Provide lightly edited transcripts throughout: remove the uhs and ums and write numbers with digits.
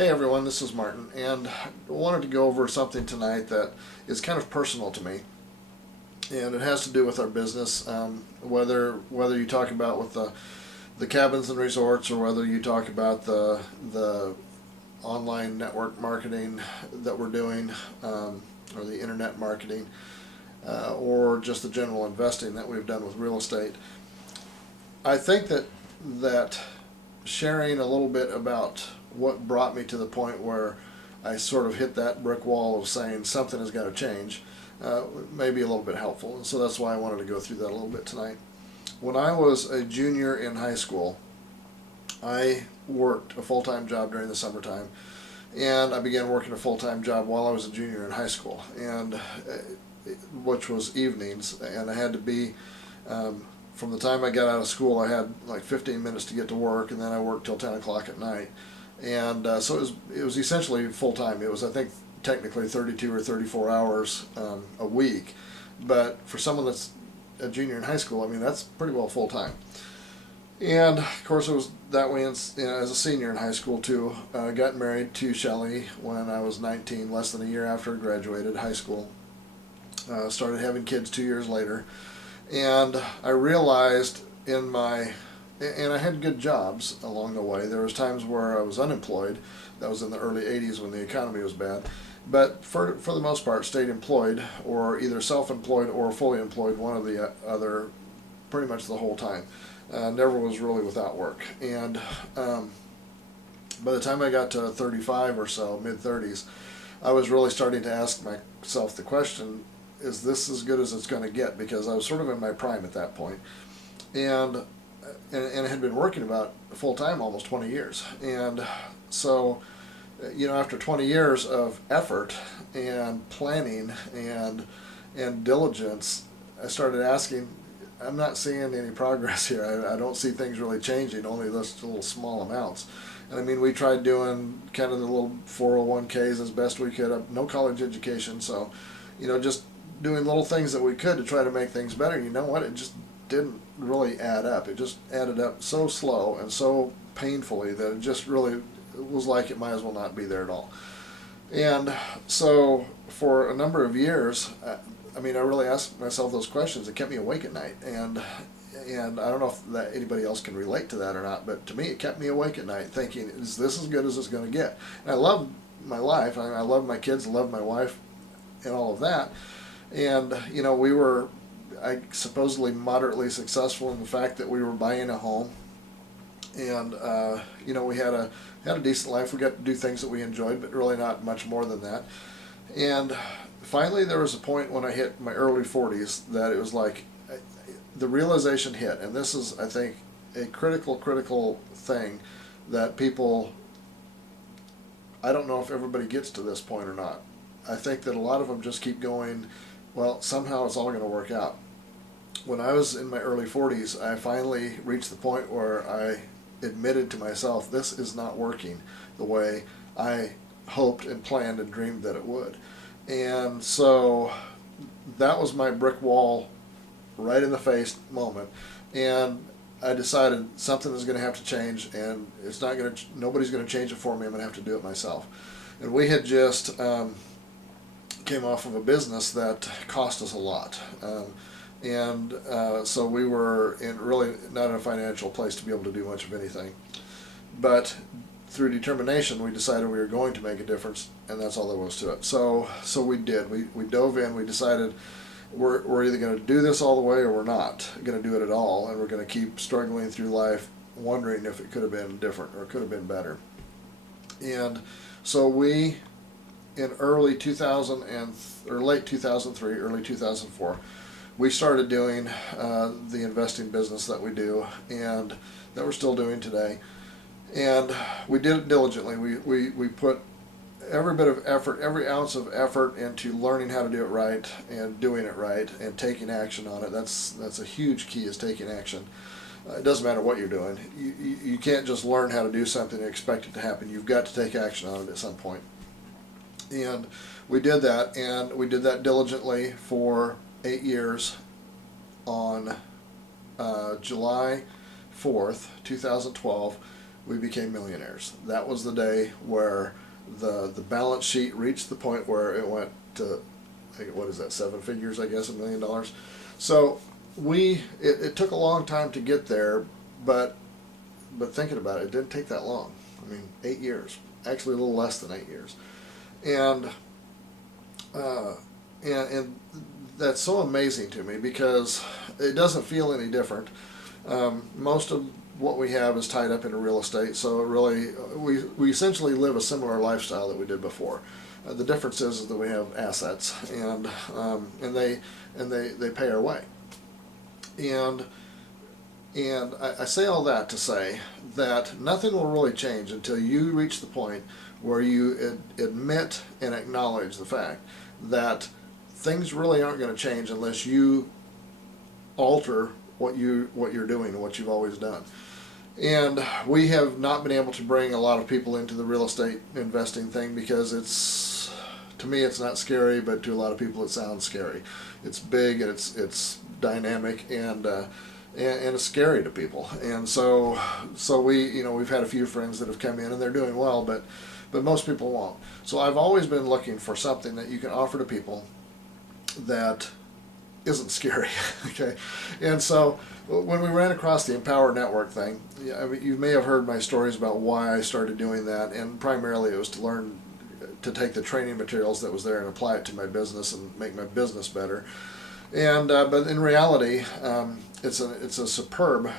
Hey everyone, this is Martin, and I wanted to go over something tonight that is kind of personal to me, and it has to do with our business. Whether you talk about with the cabins and resorts, or whether you talk about the online network marketing that we're doing, or the internet marketing, or just the general investing that we've done with real estate. I think that sharing a little bit about what brought me to the point where I sort of hit that brick wall of saying something has got to change may be a little bit helpful. And so that's why I wanted to go through that a little bit tonight. When I was a junior in high school, I worked a full-time job during the summertime, and I began working a full-time job while I was a junior in high school, and which was evenings, and I had to be from the time I got out of school, I had like 15 minutes to get to work, and then I worked till 10 o'clock at night. And so it was essentially full time. It was, I think, technically 32 or 34 hours a week. But for someone that's a junior in high school, I mean, that's pretty well full time. And of course, it was that way as a senior in high school too. I got married to Shelley when I was 19, less than a year after I graduated high school. Started having kids 2 years later. And I realized and I had good jobs along the way. There was times where I was unemployed. That was in the early 80s when the economy was bad. But for the most part, stayed employed, or either self-employed or fully employed, one or the other, pretty much the whole time. Never was really without work. And by the time I got to 35 or so, mid-30s, I was really starting to ask myself the question, is this as good as it's going to get? Because I was sort of in my prime at that point. And I had been working about full-time almost 20 years. And so, after 20 years of effort and planning and diligence, I started asking, I'm not seeing any progress here. I don't see things really changing, only those little small amounts. And I mean, we tried doing kind of the little 401ks as best we could. No college education, so, just doing little things that we could to try to make things better. You know what? It just didn't really add up. It just added up so slow and so painfully that it just really was like it might as well not be there at all. And so for a number of years, I really asked myself those questions. It kept me awake at night, and I don't know if anybody else can relate to that or not, but to me it kept me awake at night thinking, is this as good as it's going to get? And I love my life. I love my kids, I love my wife, and all of that. And we were supposedly moderately successful in the fact that we were buying a home, and we had a decent life. We got to do things that we enjoyed, but really not much more than that. And finally, there was a point when I hit my early 40s that it was like the realization hit, and this is, I think, a critical thing that people. I don't know if everybody gets to this point or not. I think that a lot of them just keep going, well, somehow it's all going to work out. When I was in my early 40s, I finally reached the point where I admitted to myself, this is not working the way I hoped and planned and dreamed that it would. And so that was my brick wall right in the face moment. And I decided something is going to have to change, and nobody's going to change it for me. I'm going to have to do it myself. And we had just came off of a business that cost us a lot. So we were really not in a financial place to be able to do much of anything. But through determination, we decided we were going to make a difference, and that's all there was to it. So we did. We dove in. We decided we're either going to do this all the way or we're not going to do it at all, and we're going to keep struggling through life wondering if it could have been different or could have been better. And so we, in early 2000 or late 2003, early 2004, we started doing the investing business that we do, and that we're still doing today. And we did it diligently. We put every bit of effort, every ounce of effort into learning how to do it right and doing it right and taking action on it. That's a huge key, is taking action. It doesn't matter what you're doing. You can't just learn how to do something and expect it to happen. You've got to take action on it at some point. And we did that, and we did that diligently for 8 years. On July 4th, 2012, we became millionaires. That was the day where the balance sheet reached the point where it went to, what is that, 7 figures, I guess, $1 million. So it took a long time to get there, but thinking about it, it didn't take that long. I mean, 8 years, actually a little less than 8 years, and and that's so amazing to me because it doesn't feel any different. Most of what we have is tied up into real estate, so it really we essentially live a similar lifestyle that we did before. The difference is that we have assets, and they pay our way. And I say all that to say that nothing will really change until you reach the point where you admit and acknowledge the fact that things really aren't going to change unless you alter what you're doing and what you've always done. And we have not been able to bring a lot of people into the real estate investing thing because to me it's not scary, but to a lot of people it sounds scary. It's big and it's dynamic and it's scary to people. And so we've had a few friends that have come in and they're doing well, but most people won't. So I've always been looking for something that you can offer to people that isn't scary. Okay, and so when we ran across the Empower Network thing, I mean, you may have heard my stories about why I started doing that, and primarily it was to learn to take the training materials that was there and apply it to my business and make my business better. And but in reality, it's a superb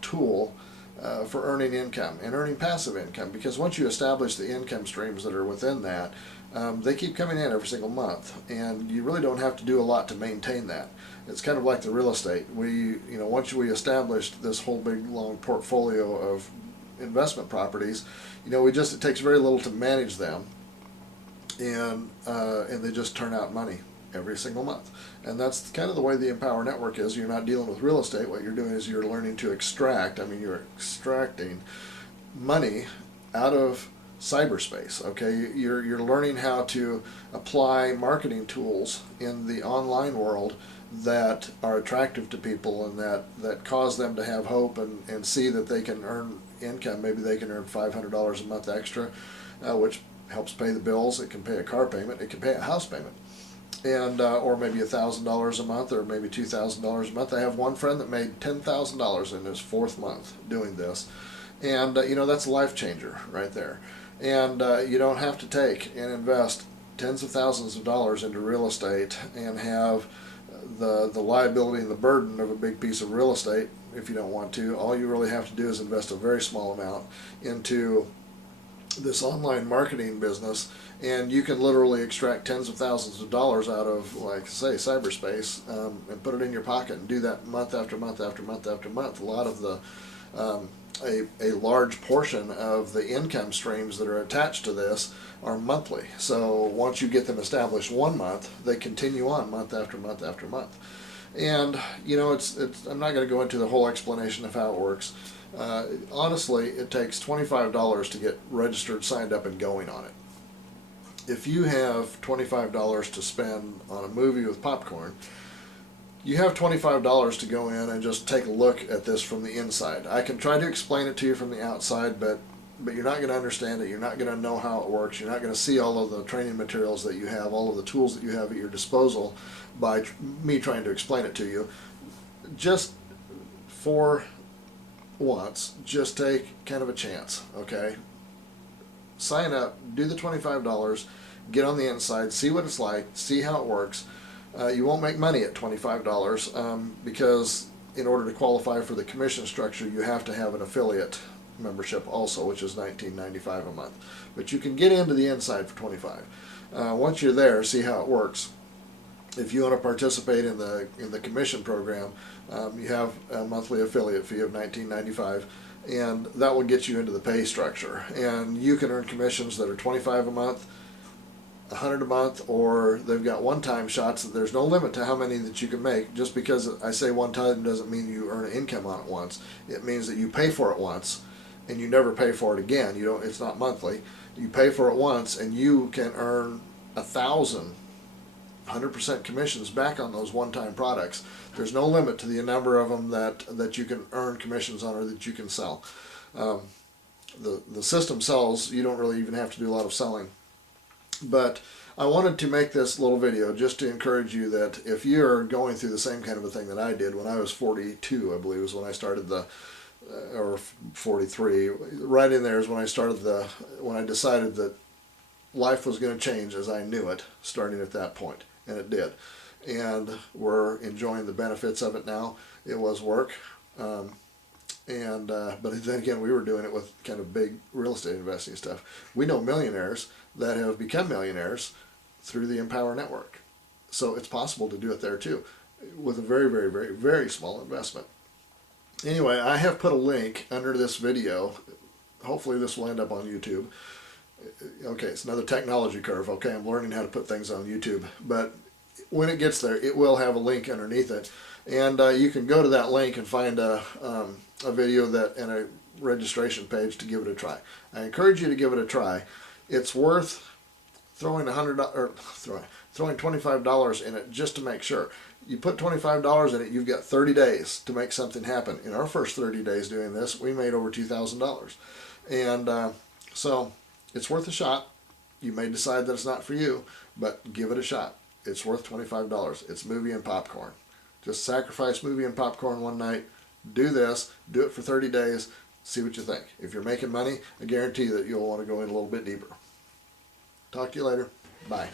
tool for earning income and earning passive income, because once you establish the income streams that are within that, they keep coming in every single month, and you really don't have to do a lot to maintain that. It's kind of like the real estate. Once we established this whole big long portfolio of investment properties, it takes very little to manage them, and they just turn out money every single month. And that's kind of the way the Empower Network is. You're not dealing with real estate. What you're doing is you're learning to extract. You're extracting money out of cyberspace. Okay, you're learning how to apply marketing tools in the online world that are attractive to people and that cause them to have hope and see that they can earn income. Maybe they can earn $500 a month extra, which helps pay the bills. It can pay a car payment. It can pay a house payment, and or maybe $1,000 a month, or maybe $2,000 a month. I have one friend that made $10,000 in his 4th month doing this, and that's a life changer right there. And you don't have to take and invest tens of thousands of dollars into real estate and have the liability and the burden of a big piece of real estate if you don't want to. All you really have to do is invest a very small amount into this online marketing business, and you can literally extract tens of thousands of dollars out of, like, say, cyberspace, and put it in your pocket and do that month after month after month after month. A lot of the a large portion of the income streams that are attached to this are monthly. So once you get them established one month, they continue on month after month after month. And it's I'm not going to go into the whole explanation of how it works. Honestly, it takes $25 to get registered, signed up, and going on it. If you have $25 to spend on a movie with popcorn, you have $25 to go in and just take a look at this from the inside. I can try to explain it to you from the outside, but you're not going to understand it. You're not going to know how it works. You're not going to see all of the training materials that you have, all of the tools that you have at your disposal by me trying to explain it to you. Just for once, just take kind of a chance, okay? Sign up, do the $25, get on the inside, see what it's like, see how it works. You won't make money at $25 because in order to qualify for the commission structure, you have to have an affiliate membership also, which is $19.95 a month. But you can get into the inside for $25. Once you're there, see how it works. If you want to participate in the commission program, you have a monthly affiliate fee of $19.95, and that will get you into the pay structure. And you can earn commissions that are $25 a month, $100 a month, or they've got one-time shots that there's no limit to how many that you can make. Just because I say one time doesn't mean you earn income on it once. It means that you pay for it once and you never pay for it again. It's not monthly. You pay for it once and you can earn 100% commissions back on those one-time products. There's no limit to the number of them that you can earn commissions on or that you can sell. the system sells. You don't really even have to do a lot of selling. But I wanted to make this little video just to encourage you that if you're going through the same kind of a thing that I did when I was 42, I believe was when I started or 43, right in there is when I started when I decided that life was going to change as I knew it, starting at that point, and it did. And we're enjoying the benefits of it now. It was work, but then again, we were doing it with kind of big real estate investing stuff. We know millionaires that have become millionaires through the Empower Network. So it's possible to do it there too, with a very, very, very, very small investment. Anyway, I have put a link under this video. Hopefully this will end up on YouTube. Okay, it's another technology curve. Okay, I'm learning how to put things on YouTube. But when it gets there, it will have a link underneath it. And you can go to that link and find a video and a registration page to give it a try. I encourage you to give it a try. It's worth throwing throwing $25 in it just to make sure. You put $25 in it, you've got 30 days to make something happen. In our first 30 days doing this, we made over $2,000. And so it's worth a shot. You may decide that it's not for you, but give it a shot. It's worth $25. It's movie and popcorn. Just sacrifice movie and popcorn one night. Do this. Do it for 30 days. See what you think. If you're making money, I guarantee that you'll want to go in a little bit deeper. Talk to you later. Bye.